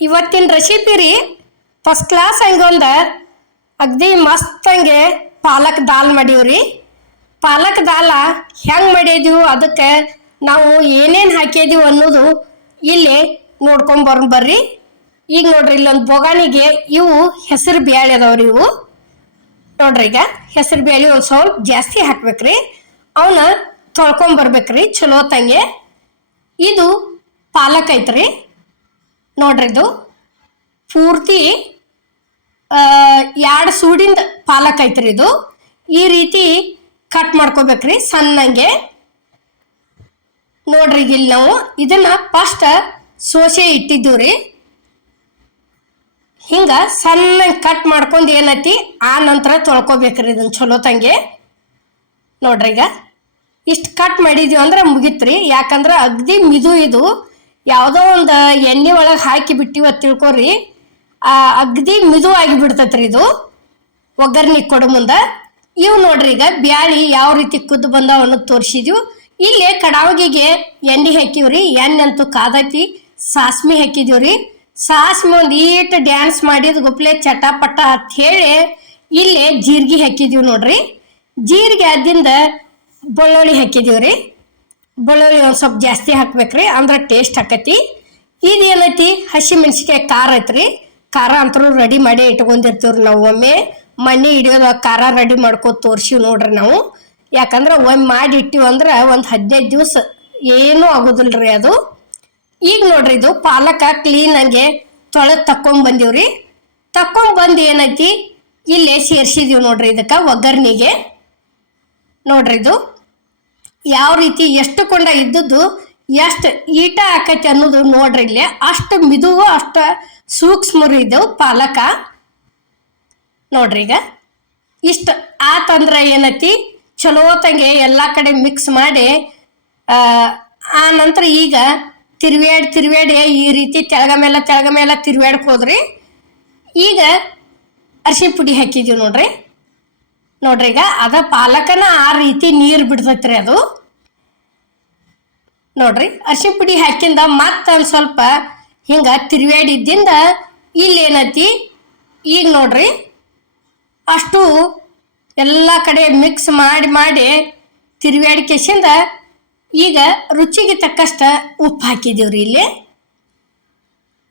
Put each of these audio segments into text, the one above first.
ಇವತ್ತಿನ ರೆಸಿಪಿ ರೀ first class ಹಂಗೊಂದು ಅಗ್ದಿ ಮಸ್ತಂಗೆ ಪಾಲಕ್ ದಾಲ್ ಮಾಡೀವ್ರಿ ಪಾಲಕ್ ದಾಲ ಹೆಂಗೆ ಮಾಡಿದೀವಿ, ಅದಕ್ಕೆ ನಾವು ಏನೇನು ಹಾಕಿದೀವಿ ಅನ್ನೋದು ಇಲ್ಲಿ ನೋಡ್ಕೊಂಡ್ ಬರೋಣ ಬರ್ರಿ. ಈಗ ನೋಡ್ರಿ ಇಲ್ಲೊಂದು ಬೊಗಾನಿಗೆ ಇವು ಹೆಸರು ಬ್ಯಾಳೆ ಅದಾವ್ರಿ ಇವು. ನೋಡ್ರಿ ಈಗ, ಹೆಸರು ಬೇಳೆ ಒಂದು ಸ್ವಲ್ಪ ಜಾಸ್ತಿ ಹಾಕ್ಬೇಕ್ರಿ. ಅವನ್ನ ತೊಳ್ಕೊಂಡ್ ಬರ್ಬೇಕ್ರಿ, ಚಲೋ ತಂಗೆ. ಇದು ಪಾಲಕ್ ಐತ್ರಿ. ನೋಡ್ರಿ ಇದು ಪೂರ್ತಿ ಎರಡು ಸೂಡಿಂದ ಪಾಲಕ್ ಐತ್ರಿ ಇದು ಈ ರೀತಿ ಕಟ್ ಮಾಡ್ಕೋಬೇಕ್ರಿ ಸಣ್ಣಂಗೆ. ನೋಡ್ರಿ ಇಲ್ಲಿ ನಾವು ಇದನ್ನ ಫಸ್ಟ್ ಸೋಸೆ ಇಟ್ಟಿದ್ದೀವ್ರಿ. ಹಿಂಗ ಸಣ್ಣ ಕಟ್ ಮಾಡ್ಕೊಂಡು ಏನೈತಿ ಆ ನಂತರ ತೊಳ್ಕೊಬೇಕ್ರಿ ಇದನ್ನ ಚಲೋ ತಂಗೆ. ನೋಡ್ರಿ ಈಗ. ಇಷ್ಟು ಕಟ್ ಮಾಡಿದೀವಿ ಅಂದ್ರೆ ಮುಗಿತ್ರಿ. ಯಾಕಂದ್ರೆ ಅಗ್ದಿ ಮಿದು ಇದು ಯಾವುದೋ ಒಂದು ಎಣ್ಣೆ ಒಳಗೆ ಹಾಕಿ ಬಿಟ್ಟಿವ ತಿಳ್ಕೊರಿ. ಆ ಅಗ್ದಿ ಮಿದು ಆಗಿ ಬಿಡ್ತೈತ್ರಿ ಇದು. ಒಗ್ಗರ್ನಿ ಕೊಡ ಮುಂದೆ. ಇವು ನೋಡ್ರಿ ಈಗ ಬ್ಯಾಳಿ ಯಾವ ರೀತಿ ಕುದ್ದು ಬಂದಾವ ಅನ್ನೋದು ತೋರಿಸಿದ್ವು. ಇಲ್ಲಿ ಕಡಾವಗಿಗೆ ಎಣ್ಣೆ ಹಾಕಿವ್ರಿ. ಎಣ್ಣೆ ಅಂತೂ ಕಾದೈತಿ. ಸಾಸ್ಮಿ ಹಾಕಿದೀವ್ರಿ. ಸಾಸ್ಮಿ ಒಂದು ಈಟ್ ಡ್ಯಾನ್ಸ್ ಮಾಡಿದ ಗುಪ್ಲೆ ಚಟಪಟ ಅಂತ ಹೇಳಿ ಇಲ್ಲಿ ಜೀರಿಗೆ ಹಾಕಿದೀವಿ ನೋಡ್ರಿ. ಜೀರಿಗೆ ಅದಿಂದ ಬೆಳ್ಳುಳ್ಳಿ ಹಾಕಿದೀವ್ರಿ. ಬೆಳ್ಳುಳ್ಳಿ ಒಂದು ಸ್ವಲ್ಪ ಜಾಸ್ತಿ ಹಾಕ್ಬೇಕ್ರಿ, ಅಂದ್ರೆ ಟೇಸ್ಟ್ ಹಾಕತಿ ಇದು ಹಸಿ ಹಸಿಮೆಣ್ಸಿಕಾಯಿ ಖಾರ ಐತ್ರಿ. ಖಾರ ಅಂತರೂ ರೆಡಿ ಮಾಡಿ ಇಟ್ಕೊಂಡಿರ್ತೀವ್ರಿ ನಾವು. ಒಮ್ಮೆ ಮನೆ ಹಿಡಿಯೋದ ಖಾರ ರೆಡಿ ಮಾಡ್ಕೊ ತೋರಿಸಿವಿ ನೋಡ್ರಿ ನಾವು. ಯಾಕಂದ್ರೆ ಒಮ್ಮೆ ಮಾಡಿ ಇಟ್ಟಿವಿ ಅಂದ್ರೆ ಒಂದು ಹದಿನೈದು ದಿವಸ ಏನೂ ರೀ ಅದು. ಈಗ ನೋಡ್ರಿ ಇದು ಪಾಲಕ ಕ್ಲೀನ್ ಹಂಗೆ ತೊಳೆದು ತಕೊಂಡ್ ರೀ ತಕೊಂಡ್ ಬಂದು ಏನೈತಿ? ಇಲ್ಲೇ ಸೇರ್ಸಿದೀವಿ ನೋಡ್ರಿ ಇದಕ್ಕೆ ಒಗ್ಗರ್ಣಿಗೆ. ನೋಡ್ರಿ ಇದು. ಯಾವ ರೀತಿ ಎಷ್ಟು ಕೊಂಡ ಇದ್ದದ್ದು ಎಷ್ಟು ಈಟ ಆಕೈತಿ ಅನ್ನೋದು ನೋಡ್ರಿ ಇಲ್ಲಿ. ಅಷ್ಟು ಮಿದುವು ಅಷ್ಟು ಸೂಕ್ಷ್ಮರು ಇದ್ದವು ಇದು ಪಾಲಕ. ನೋಡ್ರಿ ಈಗ. ಇಷ್ಟ ಆತಂದ್ರೆ ಏನೈತಿ? ಚಲೋ ತಂಗೆ ಎಲ್ಲ ಕಡೆ ಮಿಕ್ಸ್ ಮಾಡಿ ಆ, ನಂತರ ಈಗ ತಿರ್ವ್ಯಾಡ್ ತಿರ್ವ್ಯಾಡಿ ಈ ರೀತಿ ತೆಳಗ ಮೇಲೆ ತೆಳಗ ಮೇಲೆ ತಿರ್ವ್ಯಾಡಕ್ ಹೋದ್ರಿ. ಈಗ ಅರಿಶಿನ ಪುಡಿ ಹಾಕಿದೀವಿ ನೋಡ್ರಿ. ನೋಡ್ರಿ ಈಗ ಅದ ಪಾಲಕನ ಆ ರೀತಿ ನೀರು ಬಿಡ್ತೈತ್ರಿ ಅದು. ನೋಡ್ರಿ ಅರ್ಶಿನ ಪುಡಿ ಹಾಕಿಂದ ಮತ್ತೆ ಒಂದು ಸ್ವಲ್ಪ ಹಿಂಗ ತಿರ್ವ್ಯಾಡಿದ್ದಿಂದ ಇಲ್ಲಿ ಏನೈತಿ ಈಗ ನೋಡ್ರಿ ಅಷ್ಟು ಎಲ್ಲ ಕಡೆ ಮಿಕ್ಸ್ ಮಾಡಿ ಮಾಡಿ ತಿರ್ವ್ಯಾಡಿಕೆಸಿಂದ ಈಗ ರುಚಿಗೆ ತಕ್ಕಷ್ಟ ಉಪ್ಪು ಹಾಕಿದೀವ್ರಿ ಇಲ್ಲಿ.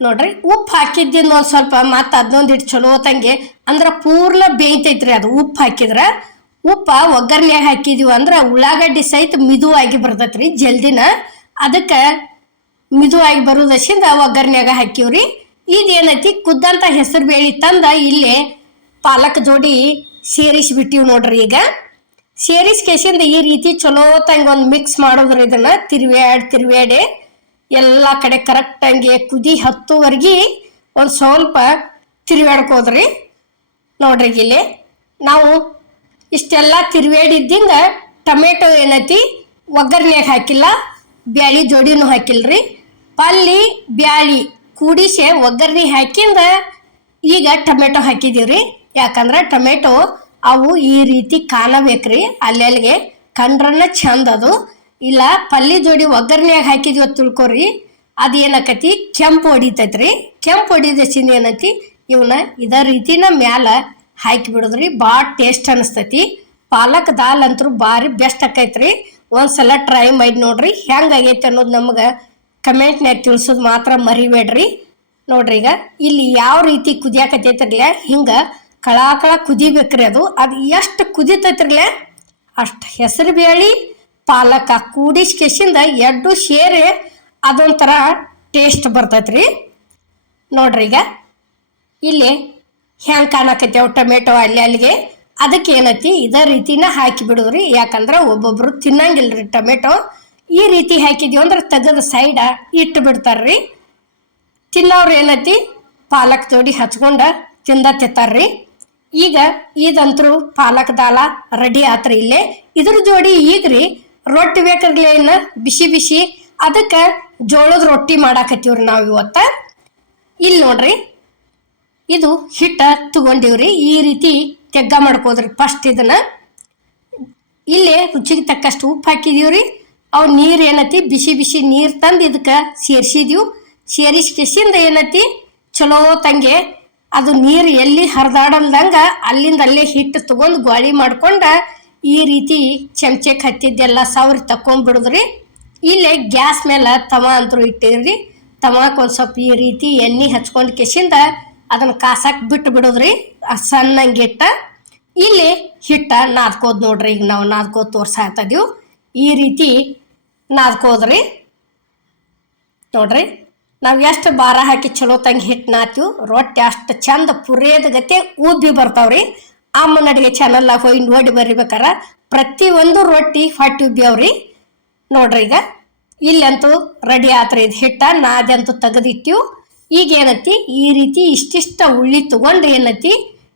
ನೋಡ್ರಿ, ಉಪ್ಪು ಹಾಕಿದ್ದಿಂದ ಒಂದು ಸ್ವಲ್ಪ, ಮತ್ತೆ ಅದನ್ನೊಂದು ಹಿಟ್ಟು ಚಲೋ ತಂಗೆ ಅಂದ್ರೆ ಪೂರ್ಣ ಬೇಯ್ತೈತ್ರಿ ಅದು ಉಪ್ಪು ಹಾಕಿದ್ರೆ. ಉಪ್ಪ ಒಗ್ಗರಣೆ ಹಾಕಿದೀವಿ ಅಂದ್ರೆ ಉಳ್ಳಾಗಡ್ಡಿ ಸಹಿತ ಮಿದುವಾಗಿ ಬರ್ತೈತ್ರಿ ಜಲ್ದಿನ. ಅದಕ್ಕೆ ಮಿದುವಾಗಿ ಬರೋದಶಿಂದ ಒಗ್ಗರಣೆಗೆ ಹಾಕಿವ್ರಿ. ಇದೇನೈತಿ, ಕುದ್ದಂತ ಹೆಸರು ಬೇಳಿ ತಂದ ಇಲ್ಲಿ ಪಾಲಕ್ ಜೋಡಿ ಸೇರಿಸಿಬಿಟ್ಟಿವಿ ನೋಡ್ರಿ ಈಗ. ಸೇರಿಸ್ಕೇಸಿಂದ ಈ ರೀತಿ ಚಲೋ ತಂಗ ಒಂದು ಮಿಕ್ಸ್ ಮಾಡೋದ್ರಿ ಇದನ್ನ ತಿರುವ್ಯಾಡಿ ತಿರ್ವ್ಯಾಡಿ. ಎಲ್ಲ ಕಡೆ ಕರೆಕ್ಟಾಗಿ ಕುದಿ ಹತ್ತುವರೆಗೆ ಒಂದು ಸ್ವಲ್ಪ ತಿರುಗಾಡ್ಕೋದ್ರಿ ನೋಡ್ರಿ ಇಲ್ಲಿ ನಾವು ಇಷ್ಟೆಲ್ಲ ತಿರುವೇಡಿದ್ದಿಂದ ಟೊಮೆಟೊ ಏನೈತಿ ಒಗ್ಗರಣೆ ಹಾಕಿಲ್ಲ, ಬ್ಯಾಳಿ ಜೋಡಿನೂ ಹಾಕಿಲ್ರಿ. ಪಲ್ಲಿ ಬ್ಯಾಳಿ ಕೂಡಿಸಿ ಒಗ್ಗರಣೆ ಹಾಕಿಂದ ಈಗ ಟೊಮೆಟೊ ಹಾಕಿದೀವ್ರಿ. ಯಾಕಂದ್ರೆ ಟೊಮೆಟೊ ಅವು ಈ ರೀತಿ ಕಾಣಬೇಕ್ರಿ ಅಲ್ಲೆಲ್ಲಿಗೆ ಕಂಡ್ರನ್ನ ಚಂದ ಅದು. ಇಲ್ಲ, ಪಲ್ಲಿ ಜೋಡಿ ಒಗ್ಗರ್ನ್ಯಾಗ ಹಾಕಿದ್ವಿ ಅಂತ ತಿಳ್ಕೊರಿ. ಅದು ಏನಾಕತಿ ಕೆಂಪು ಹೊಡಿತೈತ್ರಿ. ಕೆಂಪು ಹೊಡಿದಸಿಂದ ಏನೈತಿ? ಇವನ್ನ ಇದ ರೀತಿನ ಮ್ಯಾಲ ಹಾಕಿ ಬಿಡೋದ್ರಿ. ಭಾಳ ಟೇಸ್ಟ್ ಅನಿಸ್ತೈತಿ. ಪಾಲಕ್ ದಾಲ್ ಅಂತೂ ಭಾರಿ ಬೆಸ್ಟ್ ಆಕೈತ್ರಿ. ಒಂದ್ಸಲ ಟ್ರೈ ಮಾಡಿ ನೋಡ್ರಿ. ಹೆಂಗಾಗೈತೆ ಅನ್ನೋದು ನಮ್ಗೆ ಕಮೆಂಟ್ನ್ಯಾಗ ತಿಳಿಸೋದು ಮಾತ್ರ ಮರಿಬೇಡ್ರಿ. ನೋಡ್ರಿ ಈಗ, ಇಲ್ಲಿ ಯಾವ ರೀತಿ ಕುದಿಯಾಕತೈತ್ರಲ್ಲ, ಹಿಂಗ ಕಳಾಕಳ ಕುದಿಬೇಕ್ರಿ ಅದು. ಅದು ಎಷ್ಟು ಕುದಿತೈತ್ರಲ್ಲ, ಅಷ್ಟು ಹೆಸರು ಬೇಳಿ ಪಾಲಕ ಕೂಡಿಸ್ಕೆಸಿಂದ ಎರಡು ಸೇರಿ ಅದೊಂಥರ ಟೇಸ್ಟ್ ಬರ್ತೈತ್ರಿ. ನೋಡ್ರಿ ಈಗ, ಇಲ್ಲಿ ಹೆಂಗೆ ಕಾಣಕತ್ತೇವೆ ಟೊಮೆಟೊ ಅಲ್ಲಿ ಅಲ್ಲಿಗೆ. ಅದಕ್ಕೆ ಏನೈತಿ, ಇದೇ ರೀತಿನ ಹಾಕಿ ಬಿಡೋದ್ರಿ. ಯಾಕಂದ್ರೆ ಒಬ್ಬೊಬ್ರು ರೀ ಟೊಮೆಟೊ. ಈ ರೀತಿ ಹಾಕಿದೀವಿ ಅಂದ್ರೆ ತೆಗೆದ ಸೈಡ ಇಟ್ಟು ಬಿಡ್ತಾರ್ರಿ. ತಿನ್ನೋರು ಏನೈತಿ, ಪಾಲಕ್ ಜೋಡಿ ಹಚ್ಕೊಂಡ ತಿಂದ ರೀ ಈಗ ಇದಂತರೂ ಪಾಲಕ್ ದಾಲ ರೆಡಿ ಆತ್ರಿ ಇಲ್ಲೇ. ಇದ್ರ ಜೋಡಿ ಈಗ್ರಿ ರೊಟ್ಟಿ ಬೇಕಾಗ್ಲಿ ಇನ್ನ ಬಿಸಿ ಬಿಸಿ. ಅದಕ್ಕೆ ಜೋಳದ ರೊಟ್ಟಿ ಮಾಡಾಕತ್ತೀವ್ರಿ ನಾವು ಇವತ್ತ. ಇಲ್ಲಿ ನೋಡ್ರಿ, ಇದು ಹಿಟ್ಟ ತಗೊಂಡಿವ್ರಿ. ಈ ರೀತಿ ತೆಗ್ಗ ಮಾಡ್ಕೋದ್ರಿ ಫಸ್ಟ್ ಇದನ್ನ. ಇಲ್ಲಿ ರುಚಿಗೆ ತಕ್ಕಷ್ಟು ಉಪ್ಪು ಹಾಕಿದೀವ್ರಿ. ಅವು ನೀರು ಏನತಿ, ಬಿಸಿ ಬಿಸಿ ನೀರು ತಂದು ಇದಕ್ಕೆ ಸೇರಿಸಿದೀವಿ. ಸೇರಿಸಿ ಕೆಸಿಂದ ಏನೈತಿ, ಚಲೋ ತಂಗೆ. ಅದು ನೀರು ಎಲ್ಲಿ ಹರಿದಾಡಲ್ದಂಗ ಅಲ್ಲಿಂದ ಅಲ್ಲೇ ಹಿಟ್ಟು ತಗೊಂಡು ಗೋಳಿ ಮಾಡ್ಕೊಂಡ ಈ ರೀತಿ ಚಮಚಕ್ಕೆ ಹತ್ತಿದ್ದೆಲ್ಲ ಸವ್ರಿ ತಕೊಂಡ್ಬಿಡಿದ್ರಿ ಇಲ್ಲೇ ಗ್ಯಾಸ್ ಮೇಲೆ ತಮ ಅಂತೂ ಇಟ್ಟಿರ್ರಿ ತವಾಕ್ ಒಂದು ಸ್ವಲ್ಪ ಈ ರೀತಿ ಎಣ್ಣೆ ಹಚ್ಕೊಂಡು ಕೆಸಿಂದ ಅದನ್ನು ಕಾಸಕ್ಕೆ ಬಿಟ್ಟು ಬಿಡೋದ್ರಿ. ಸಣ್ಣಂಗಿಟ್ಟ ಇಲ್ಲಿ ಹಿಟ್ಟ ನಾದ್ಕೋದು ನೋಡ್ರಿ. ಈಗ ನಾವು ನಾದ್ಕೋದ್ ತೋರ್ಸಾಯ್ತದೀವು ಈ ರೀತಿ ನಾದ್ಕೋದ್ರಿ. ನೋಡ್ರಿ. ನಾವು ಎಷ್ಟು ಭಾರ ಹಾಕಿ ಚಲೋ ತಂಗಿ ಹಿಟ್ಟು ನಾತೀವಿ ರೊಟ್ಟಿ ಅಷ್ಟು ಚಂದ ಪುರಿಯದ ಗತಿ ಉಬ್ಬಿ ಬರ್ತಾವ್ರಿ. ಅಮ್ಮನ ಅಡುಗೆ ಚಾನಲ್ನಾಗ ಹೋಗಿ ನೋಡಿ ಬರ್ಬೇಕಾರ. ಪ್ರತಿಯೊಂದು ರೊಟ್ಟಿ ಹೊಟ್ಟಿ ಉಬ್ಬಿಯವ್ರಿ. ನೋಡ್ರಿ ಈಗ. ಇಲ್ಲಂತೂ ರೆಡಿ ಆತ್ರಿ ಇದು ಹಿಟ್ಟ ನಾದಂತೂ ತೆಗೆದಿಟ್ಟಿವು. ಈಗ ಏನತಿ ಈ ರೀತಿ ಇಷ್ಟಿಷ್ಟ ಉಳ್ಳಿ ತಗೊಂಡ್ರಿ ಏನತಿ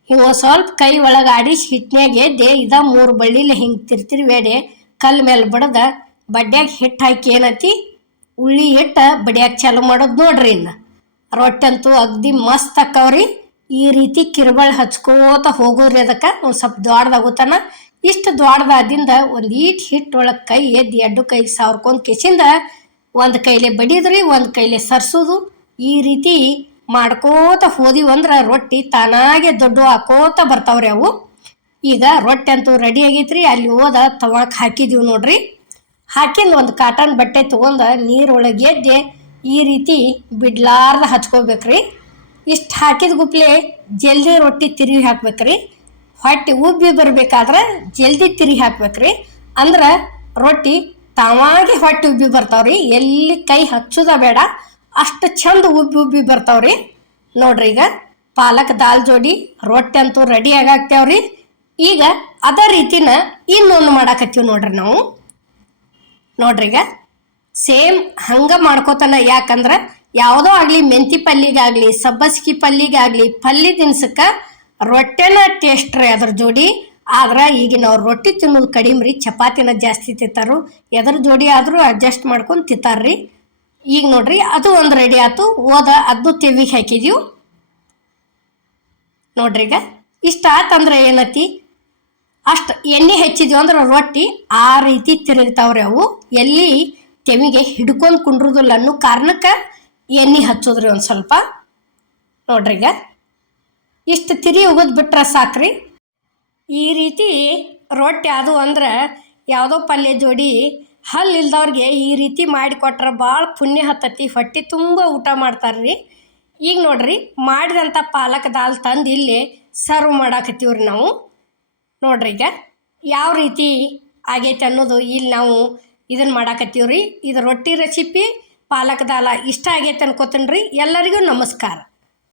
ಒಂದ್ ಸ್ವಲ್ಪ ಕೈ ಒಳಗೆ ಆಡಿಸಿ ಹಿಟ್ಟಿನಾಗೆ ಎದ್ದೆ, ಇದ ಮೂರು ಬಳ್ಳಿಲಿ ಹಿಂಗೆ ತಿರ್ತಿರಿ ಬೇಡೆ. ಕಲ್ ಮೇಲೆ ಬಡ್ದ ಬಡ್ಯಾಗ ಹಿಟ್ಟು ಹಾಕಿ ಏನತಿ ಉಳ್ಳಿ ಹಿಟ್ಟು ಬಡಿಯಾಕ ಚಾಲು ಮಾಡೋದು ನೋಡ್ರಿ ಇನ್ನು. ರೊಟ್ಟಿ ಅಂತೂ ಅಗ್ದಿ ಮಸ್ತ್ ಅಕ್ಕವ್ರಿ. ಈ ರೀತಿ ಕಿರುಬಳ ಹಚ್ಕೋತ ಹೋಗೋರಿ ಅದಕ್ಕೆ? ಒಂದು ಸ್ವಲ್ಪ ದ್ವಾಡ್ದಾಗುತ್ತಾನ ಇಷ್ಟು ದ್ವಾಡ್ದಾದಿಂದ ಒಂದು ಈಟ್ ಹಿಟ್ಟು ಒಳಗೆ ಕೈ ಎದ್ದು ಎರಡು ಕೈ ಸಾವಿರ್ಕೊಂಡು ಕೆಸಿಂದ ಒಂದು ಕೈಲೆ ಬಡಿದ್ರಿ, ಒಂದು ಕೈಲೆ ಸರ್ಸೋದು. ಈ ರೀತಿ ಮಾಡ್ಕೋತ ಹೋದಿವಂದ್ರೆ ರೊಟ್ಟಿ ತಾನಾಗೆ ದೊಡ್ಡ ಹಾಕೋತ ಬರ್ತಾವ್ರಿ ಅವು. ಈಗ ರೊಟ್ಟಿ ಅಂತೂ ರೆಡಿ ಆಗೈತ್ರಿ, ಅಲ್ಲಿ ಹೋದ ತಗೊಳಕ್ಕೆ ಹಾಕಿದೀವಿ ನೋಡ್ರಿ. ಹಾಕಿಂದ ಒಂದು ಕಾಟನ್ ಬಟ್ಟೆ ತೊಗೊಂಡು ನೀರೊಳಗೆ ಎದ್ದೆ ಈ ರೀತಿ ಬಿಡ್ಲಾರ್ದ ಹಚ್ಕೋಬೇಕ್ರಿ. ಇಷ್ಟು ಹಾಕಿದ ಗುಪ್ಲೆ ಜಲ್ದಿ ರೊಟ್ಟಿ ತಿರುವಿ ಹಾಕ್ಬೇಕ್ರಿ. ಹೊಟ್ಟೆ ಉಬ್ಬಿ ಬರ್ಬೇಕಾದ್ರೆ ಜಲ್ದಿ ತಿರುಗಿ ಹಾಕ್ಬೇಕ್ರಿ. ಅಂದ್ರೆ ರೊಟ್ಟಿ ತಾವಾಗಿ ಹೊಟ್ಟೆ ಉಬ್ಬಿ ಬರ್ತಾವ್ರಿ. ಎಲ್ಲಿ ಕೈ ಹಚ್ಚುದ ಬೇಡ, ಅಷ್ಟು ಚಂದ ಉಬ್ಬಿ ಉಬ್ಬಿ ಬರ್ತಾವ್ರಿ. ನೋಡ್ರಿ ಈಗ ಪಾಲಕ್ ದಾಲ್ ಜೋಡಿ ರೊಟ್ಟಿ ಅಂತೂ ರೆಡಿ ಆಗಾಕ್ತೇವ್ರಿ ಈಗ ಅದೇ ರೀತಿನ ಇನ್ನೊಂದು ಮಾಡಾಕತ್ತೀವಿ ನೋಡ್ರಿ ನಾವು. ನೋಡ್ರಿ ಈಗ ಸೇಮ್ ಹಂಗ ಮಾಡ್ಕೋತಾನ ಯಾಕಂದ್ರ ಯಾವುದೋ ಆಗ್ಲಿ ಮೆಂತಿ ಪಲ್ಲಿಗಾಗ್ಲಿ, ಸಬ್ಬಸ್ಗಿ ಪಲ್ಲಿಗಾಗ್ಲಿ, ಪಲ್ಲಿ ತಿನ್ಸಕ್ಕೆ ರೊಟ್ಟೆನ ಟೇಸ್ಟ್ ರೀ ಅದ್ರ ಜೋಡಿ. ಆದ್ರೆ ಈಗ ನಾವು ರೊಟ್ಟಿ ತಿನ್ನೋದು ಕಡಿಮೆ ರೀ ಚಪಾತಿನ ಜಾಸ್ತಿ ತಿಂತಾರು. ಎದ್ರ ಜೋಡಿ ಆದರೂ ಅಡ್ಜಸ್ಟ್ ಮಾಡ್ಕೊಂಡು ತಿಂತಾರ್ರಿ. ಈಗ ನೋಡ್ರಿ, ಅದು ಒಂದು ರೆಡಿ ಆಯ್ತು ಓದ ಅದು ತೆವಿಗೆ ಹಾಕಿದೀವಿ ನೋಡ್ರಿ ಈಗ. ಇಷ್ಟ ಆತಂದ್ರೆ ಏನತಿ? ಅಷ್ಟು ಎಣ್ಣೆ ಹೆಚ್ಚಿದ್ವಿ ಅಂದ್ರೆ ರೊಟ್ಟಿ ಆ ರೀತಿ ತಿರುಗ್ತಾವ್ರಿ ಅವು. ಎಲ್ಲಿ ತೆವಿಗೆ ಹಿಡ್ಕೊಂಡು ಕುಂಡ್ರುದಿಲ್ಲ ಅನ್ನೋ ಕಾರಣಕ್ಕೆ ಎಣ್ಣೆ ಹಚ್ಚೋದ್ರಿ ಒಂದು ಸ್ವಲ್ಪ. ನೋಡ್ರಿ ಈಗ. ಇಷ್ಟು ತಿರಿ ಉಗಿದ್ ಬಿಟ್ರೆ ಸಾಕ್ರಿ. ಈ ರೀತಿ ರೊಟ್ಟಿ ಅದು ಅಂದ್ರೆ ಯಾವುದೋ ಪಲ್ಯ ಜೋಡಿ ಹಲ್ಲು ಇಲ್ದವ್ರಿಗೆ ಈ ರೀತಿ ಮಾಡಿಕೊಟ್ರೆ ಭಾಳ ಪುಣ್ಯ ಹತ್ತತಿ. ಹೊಟ್ಟೆ ತುಂಬ ಊಟ ಮಾಡ್ತಾರ್ರಿ. ಈಗ ನೋಡ್ರಿ ಮಾಡಿದಂಥ ಪಾಲಕ್ ದಾಲ್ ತಂದು ಇಲ್ಲಿ ಸರ್ವ್ ಮಾಡಾಕತ್ತೀವ್ರಿ ನಾವು. ನೋಡ್ರಿ ಈಗ ಯಾವ ರೀತಿ ಆಗೈತೆ ಅನ್ನೋದು ಇಲ್ಲಿ ನಾವು ಇದನ್ನು ಮಾಡಾಕತ್ತೀವ್ರಿ. ಇದು ರೊಟ್ಟಿ ರೆಸಿಪಿ ಪಾಲಕ್ ದಾಲ ಇಷ್ಟ ಆಗೈತೆ ಅನ್ಕೋತೀನಿ ರೀ ಎಲ್ಲರಿಗೂ ನಮಸ್ಕಾರ.